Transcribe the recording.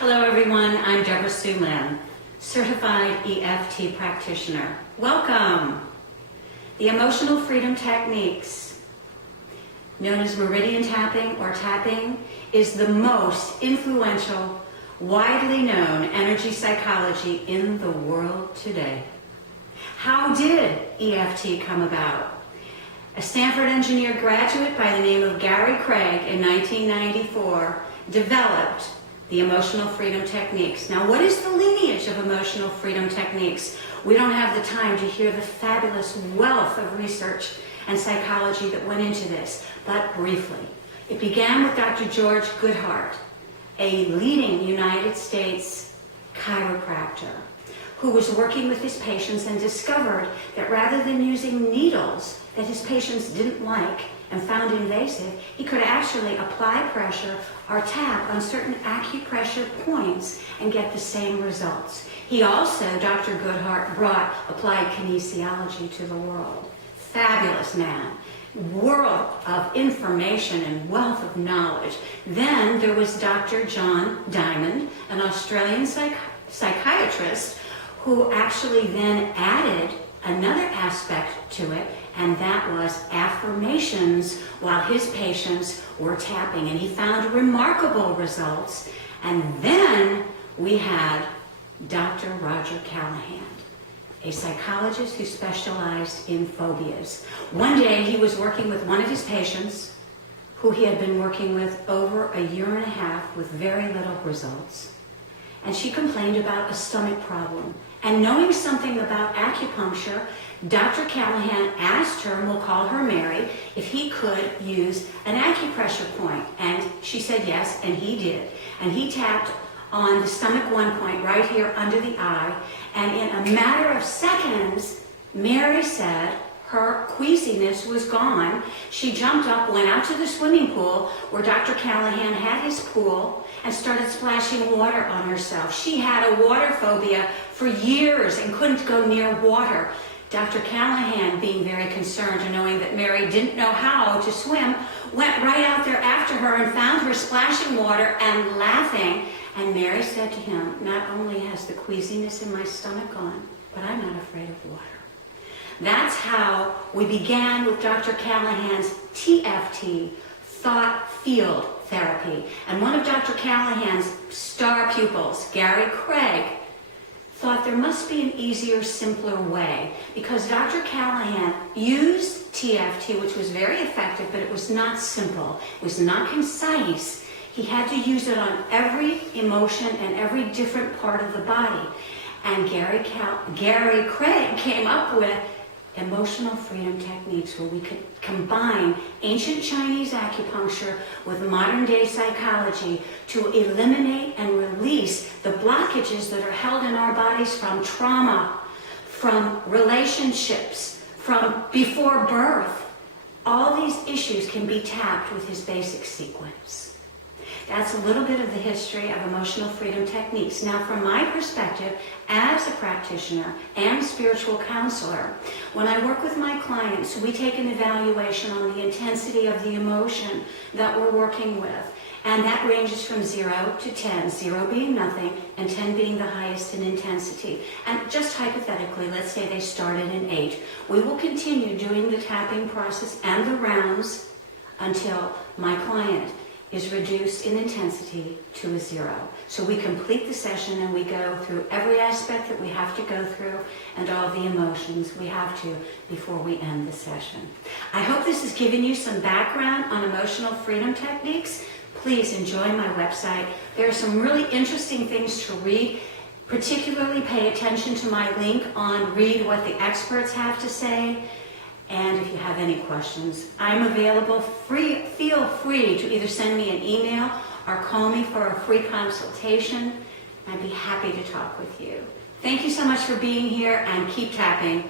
Hello everyone, I'm Deborah Sue Lynn, Certified EFT Practitioner. Welcome! The emotional freedom techniques, known as meridian tapping or tapping, is the most influential, widely known energy psychology in the world today. How did EFT come about? A Stanford engineer graduate by the name of Gary Craig in 1994 developed the emotional freedom techniques. Now, what is the lineage of emotional freedom techniques? We don't have the time to hear the fabulous wealth of research and psychology that went into this, but briefly. It began with Dr. George Goodheart, a leading United States chiropractor who was working with his patients and discovered that rather than using needles that his patients didn't like and found invasive, he could actually apply pressure or tap on certain acupressure points and get the same results. He also, Dr. Goodheart, brought applied kinesiology to the world. Fabulous man. World of information and wealth of knowledge. Then there was Dr. John Diamond, an Australian psychiatrist, who actually then added another aspect to it, and that was affirmations while his patients were tapping, and he found remarkable results. And then we had Dr. Roger Callahan, a psychologist who specialized in phobias. One day he was working with one of his patients who he had been working with over a year and a half with very little results. And she complained about a stomach problem. And knowing something about acupuncture, Dr. Callahan asked her, and we'll call her Mary, if he could use an acupressure point. And she said yes, and he did. And he tapped on the stomach one point right here under the eye. And in a matter of seconds, Mary said her queasiness was gone. She jumped up, went out to the swimming pool where Dr. Callahan had his pool, and started splashing water on herself. She had a water phobia for years and couldn't go near water. Dr. Callahan, being very concerned and knowing that Mary didn't know how to swim, went right out there after her and found her splashing water and laughing. And Mary said to him, "Not only has the queasiness in my stomach gone, but I'm not afraid of water." That's how we began with Dr. Callahan's TFT, thought field therapy. And one of Dr. Callahan's star pupils, Gary Craig, thought there must be an easier, simpler way, because Dr. Callahan used TFT, which was very effective, but it was not simple. It was not concise. He had to use it on every emotion and every different part of the body. And Gary Craig came up with emotional freedom techniques where we could combine ancient Chinese acupuncture with modern day psychology to eliminate and release the blockages that are held in our bodies from trauma, from relationships, from before birth. All these issues can be tapped with his basic sequence. That's a little bit of the history of emotional freedom techniques. Now, from my perspective, as a practitioner and spiritual counselor, when I work with my clients, we take an evaluation on the intensity of the emotion that we're working with. And that ranges from 0 to 10, 0 being nothing and 10 being the highest in intensity. And just hypothetically, let's say they started in 8. We will continue doing the tapping process and the rounds until my client is reduced in intensity to a 0. So we complete the session and we go through every aspect that we have to go through and all the emotions we have to before we end the session. I hope this has given you some background on emotional freedom techniques. Please enjoy my website. There are some really interesting things to read. Particularly pay attention to my link on read what the experts have to say. And if you have any questions, I'm available. Feel free to either send me an email or call me for a free consultation. I'd be happy to talk with you. Thank you so much for being here, and keep tapping.